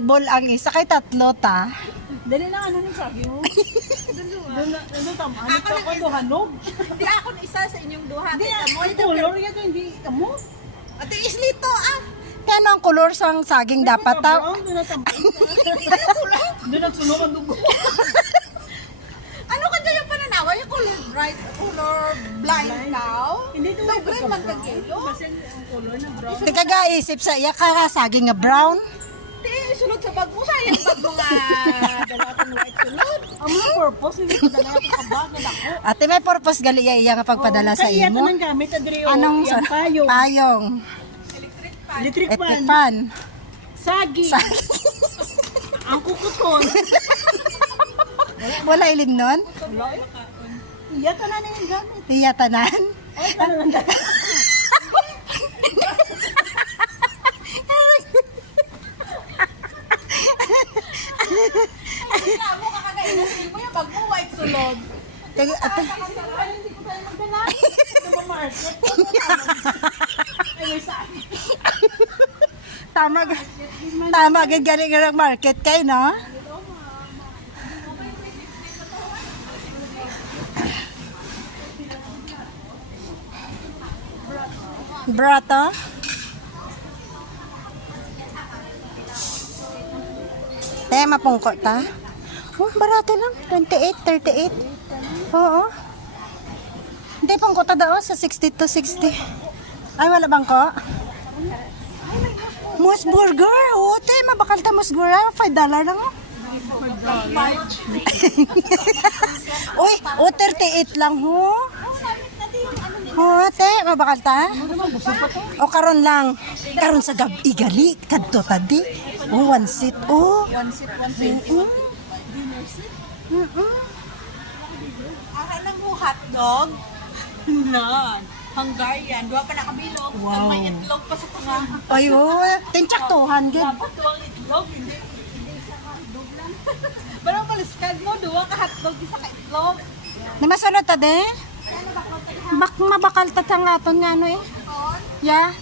Bol ang isa kay tatlo ta. Dali lang ano nang sabi mo. Doon tama. Ako duhanog. Hindi ako na isa sa inyong duha. Hindi Tita mo, ang color yan hindi kamo. Ate Islito, Kano ang color sang saging dapat ta? Brown doon na tama. Doon nagsulong ang dugo. ano ka dyan yung pananawa? Yung color blind now? Hindi doon So, green man kag yellow? Kasi ang color na brown. Di ka gaisip sa iya ka saging nga brown. Di, sulod sa bag mo. Sayang bag mo nga. Dalatang white sulod. Ang mga purpose hindi ko dala ako kabag na ako. Ate may purpose gali iya nga pagpadala sa Kaya imo. ito nang gamit adre o Anong yung payong. Payong. Electric Electric fan. fan. Sagi. Ang kukuton. Wala ilim nun? Iya ka na yung gamit. Tiya tanan. Ay, ka na lang dala. Hindi na mo kakagainasin mo yung bag mo white sulod. Kaya ate, Hindi ko tayo magdala. Ito ba market? Ay, may sagi. tama gid gali nga market kay no? Brata. Tema pungko ta. Oh, barato lang. 28, 38. Oo. Hindi pungko ta daw sa 60 to 60. Ay, wala bang ko? Moose burger. Oh, tema bakal ta moose burger. $5 lang oh. Uy, 38 lang ho. Oh, te, mabakal ta? O karon lang. Karon sa gabi gali kadto tadi. Oh, one seat. Oh. One seat, one seat. Dinner seat. Ara mo hotdog. Nan. Hungarian. Dua pa nakabilog. Wow. Ang may itlog pa sa tunga. Ay, oh. Tinchaktuhan gid. Dapat duwang itlog. Hindi isa ka hotdog lang. Parang paliskad mo. Duwa ka hotdog. Isa ka itlog. Ni masunod ta de? Mabakal ta nga aton nga ano eh. Ya.